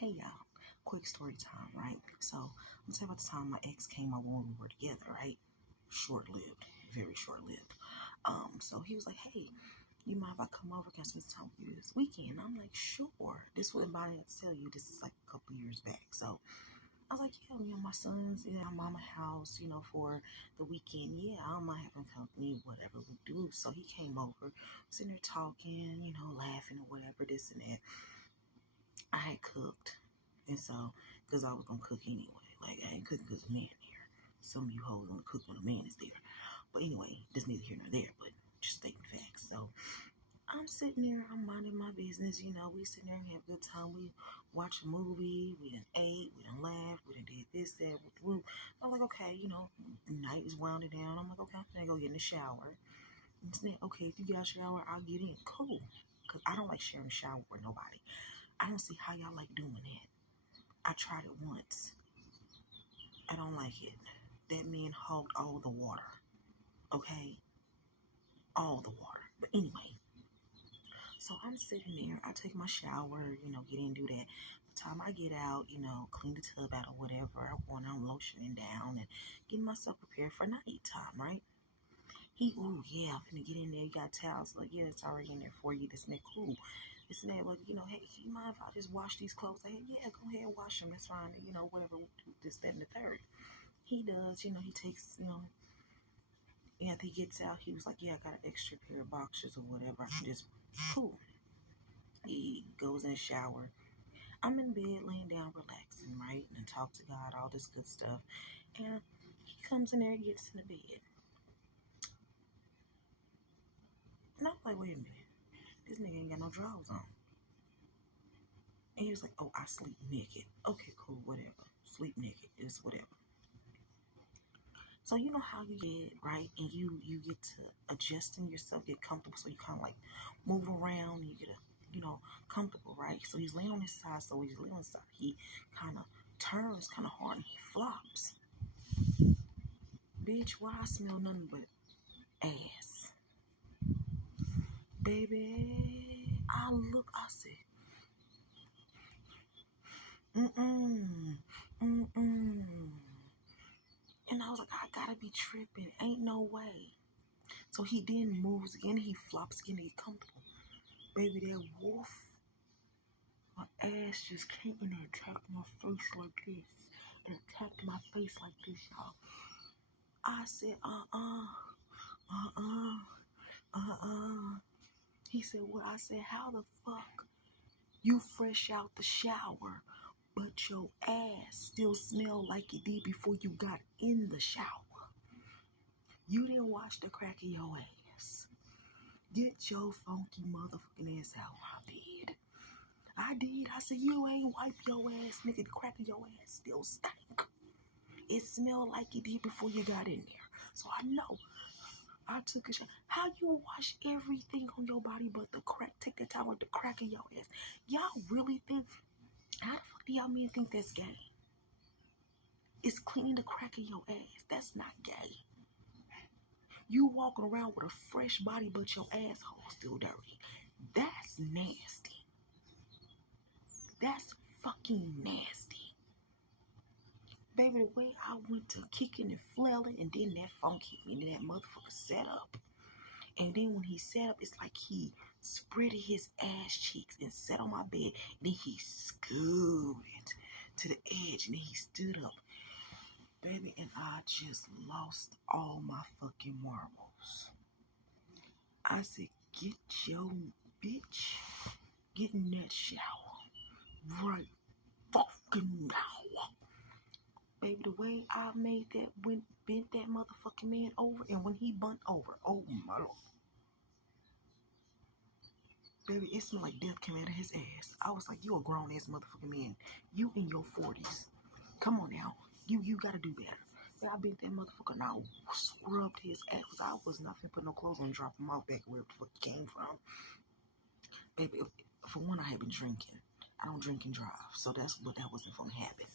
Hey y'all, quick story time, right? So I'm gonna tell you about the time my ex came over when we were together, right? Short-lived, very short-lived. So he was like, "Hey, you mind if I come over? Can I spend some time with you this weekend?" And I'm like, "Sure." This was about to tell you. This is like a couple years back. So I was like, "Yeah, my son's at our mama house, for the weekend. Yeah, I don't mind having company, whatever we do." So he came over, sitting there talking, laughing or whatever, this and that. I had cooked. And so, because I was going to cook anyway. Like, I ain't cooking because a man there. Some of you hoes going to cook when a man is there. But anyway, that's neither here nor there, but just stating facts. So, I'm sitting there, I'm minding my business. We sitting there and have a good time. We watch a movie, we done ate, we done laughed, we done did this, that, woo. I'm like, okay, the night is winding down. I'm like, okay, I'm gonna go get in the shower. And it's like, okay, if you get out the shower, I'll get in. Cool. Because I don't like sharing the shower with nobody. I don't see how y'all like doing that. I tried it once. I don't like it. That man hogged all the water. Okay? All the water. But anyway, so I'm sitting there. I take my shower, get in, do that. By the time I get out, clean the tub out or whatever, I'm going on lotioning down and getting myself prepared for night time, right? Oh yeah, I'm gonna get in there. You got towels. Like, yeah, it's already in there for you. This and that, cool. This and that, but hey, can you mind if I just wash these clothes? Like, yeah, go ahead and wash them. That's fine. Whatever, this, that, and the third. He does, he takes, and he gets out, he was like, yeah, I got an extra pair of boxers or whatever. I can just, cool. He goes in the shower. I'm in bed, laying down, relaxing, right? And talk to God, all this good stuff. And he comes in there, gets in the bed. And I'm like, wait a minute. This nigga ain't got no drawers on. And he was like, oh, I sleep naked. Okay, cool, whatever. Sleep naked, it's whatever. So you know how you get, right? And you get to adjusting yourself, get comfortable. So you kind of like move around and you get comfortable, right? So he's laying on his side. So he's laying on his side. He kind of turns kind of hard and he flops. Bitch, why I smell nothing but ass? Baby, I look, I said, mm-mm. And I was like, I gotta be tripping. Ain't no way. So he then moves again. He flops again to get comfortable. Baby, that wolf, my ass just came in and attacked my face like this. And attacked my face like this, y'all. I said, He said, what? I said, how the fuck you fresh out the shower, but your ass still smell like it did before you got in the shower? You didn't wash the crack of your ass. Get your funky motherfucking ass out. I did. I said, you ain't wipe your ass, nigga. The crack of your ass still stank. It smelled like it did before you got in there. So I know. I took a shot. How you wash everything on your body but the crack? Take the time with the crack of your ass. Y'all really think, how the fuck do y'all men think that's gay? It's cleaning the crack of your ass. That's not gay. You walking around with a fresh body but your asshole still dirty. That's nasty. That's fucking nasty. Baby, the way I went to kicking and flailing and then that funk hit me and then that motherfucker set up. And then when he sat up, it's like he spreaded his ass cheeks and sat on my bed. And then he scooted to the edge and then he stood up. Baby, and I just lost all my fucking marbles. I said, get your bitch, get in that shower right fucking now. Baby, the way I made that, bent that motherfucking man over, and when he bent over, oh my Lord. Baby, it smelled like death came out of his ass. I was like, you a grown ass motherfucking man. You in your 40s. Come on now. You gotta do better. Yeah, I bent that motherfucker and I scrubbed his ass because I was not finna put no clothes on and drop him off back where the fuck he came from. Baby, for one, I had been drinking. I don't drink and drive. So that wasn't gonna happen.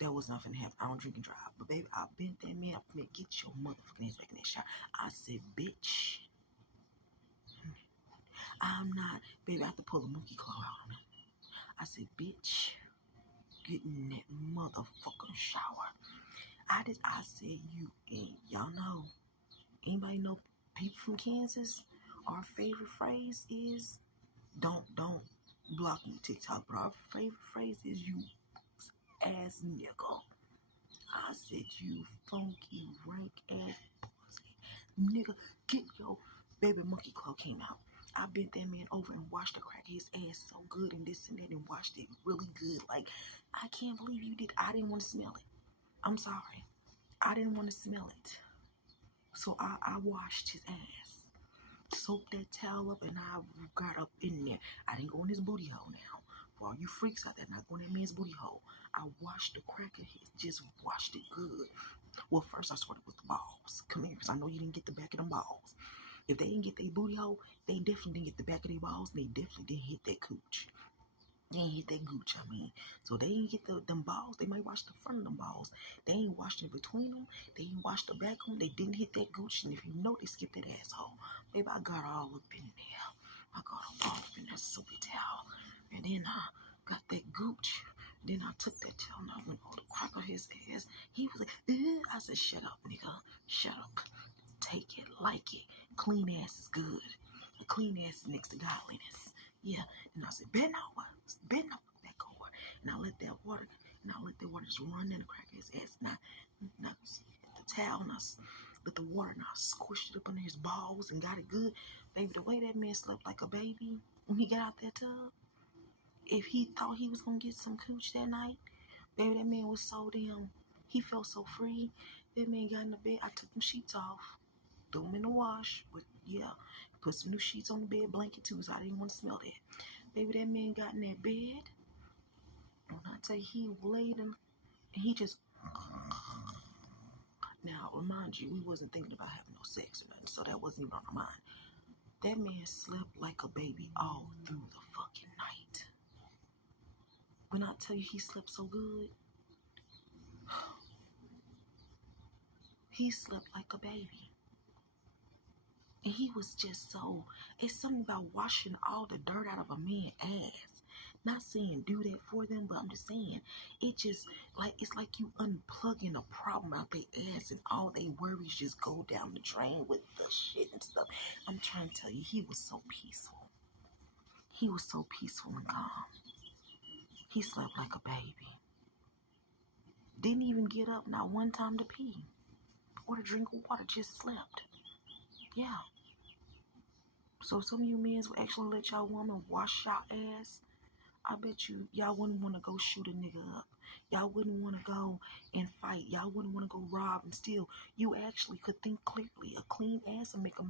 That was not gonna happen. I don't drink and drive. But baby, I bent that man up. Get your motherfucking ass back in that shot. I said, bitch. I'm not, baby, I have to pull a monkey claw out on him. I said, bitch, get in that motherfucking shower. I said, you, and y'all know, anybody know people from Kansas? Our favorite phrase is, don't block me TikTok, but our favorite phrase is you ass nigga. I said, you funky rank ass pussy nigga, get your baby monkey claw came out. I bent that man over and washed the crack of his ass so good and this and that and washed it really good. Like, I can't believe you did. I didn't want to smell it. I'm sorry. I didn't want to smell it. So I washed his ass. Soaked that towel up and I got up in there. I didn't go in his booty hole now. For all you freaks out there, not going in that man's booty hole. I washed the crack of his, just washed it good. Well, first I started with the balls. Come here, because I know you didn't get the back of them balls. If they didn't get their booty hole, they definitely didn't get the back of their balls, and they definitely didn't hit that cooch. They ain't hit that gooch, I mean. So they ain't get them balls. They might wash the front of them balls. They ain't washed in between them. They ain't washed the back of them. They didn't hit that gooch. And if you know, they skipped that asshole. Baby, I got all up in there. I got all up in that soapy towel. And then I got that gooch. Then I took that towel and I went over the crack of his ass. He was like, ugh. I said, shut up, nigga. Shut up. Take it, like it. Clean ass is good. A clean ass is next to godliness. Yeah. And I said, bend over back over. And I let that water just run in the crack of his ass. And I the towel and I let the water and I squished it up under his balls and got it good. Baby, the way that man slept like a baby when he got out that tub, if he thought he was gonna get some cooch that night, baby, that man was so damn, he felt so free. That man got in the bed. I took them sheets off, threw them in the wash, but yeah, put some new sheets on the bed, blanket too, so I didn't want to smell that. Baby, that man got in that bed. When I tell you, he laid and he just. Now, remind you, we wasn't thinking about having no sex or nothing, so that wasn't even on our mind. That man slept like a baby all through the fucking night. When I tell you he slept so good, he slept like a baby. And he was just so, it's something about washing all the dirt out of a man's ass. Not saying do that for them, but I'm just saying, it just, like, it's like you unplugging a problem out their ass and all they worries just go down the drain with the shit and stuff. I'm trying to tell you, he was so peaceful. He was so peaceful and calm. He slept like a baby. Didn't even get up not one time to pee or to drink water, just slept. Yeah. So some of you men will actually let y'all woman wash y'all ass. I bet y'all wouldn't want to go shoot a nigga up. Y'all wouldn't want to go and fight. Y'all wouldn't want to go rob and steal. You actually could think clearly. A clean ass will make a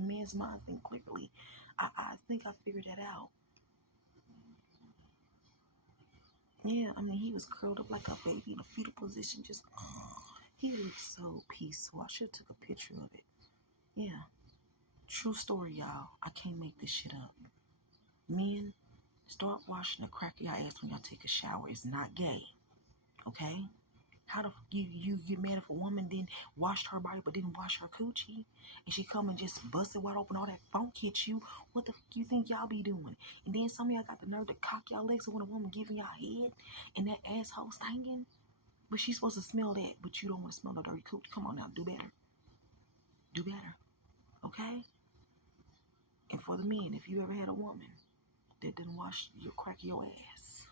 man's mind think clearly. I think I figured that out. Yeah, I mean, he was curled up like a baby in a fetal position. Just, he looked so peaceful. I should have took a picture of it. Yeah. True story, y'all. I can't make this shit up. Men, start washing the crack of your ass when y'all take a shower. It's not gay. Okay? How the you get mad if a woman didn't wash her body but didn't wash her coochie, and she come and just bust it wide open, all that funk hits you? What the fuck you think y'all be doing? And then some of y'all got the nerve to cock y'all legs when a woman giving y'all head and that asshole stinking, but she's supposed to smell that, but you don't want to smell the dirty coochie. Come on now, do better. Do better. Okay? And for the men, if you ever had a woman that didn't wash your crack of your ass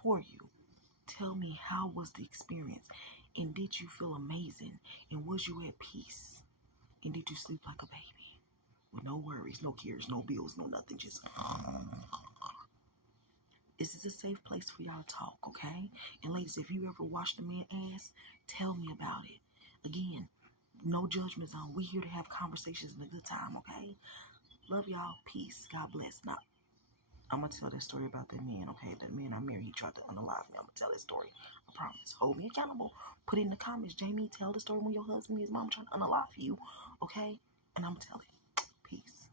for you, tell me, how was the experience? And did you feel amazing? And was you at peace? And did you sleep like a baby? With no worries, no cares, no bills, no nothing. Just this is a safe place for y'all to talk, okay? And ladies, if you ever washed a man's ass, tell me about it. Again, no judgment zone. We here to have conversations and a good time, okay? Love y'all. Peace. God bless. Now, I'm going to tell that story about that man, okay? That man I married, he tried to unalive me. I'm going to tell that story. I promise. Hold me accountable. Put it in the comments. Jamie, tell the story when your husband and his mom trying to unalive you, okay? And I'm going to tell it. Peace.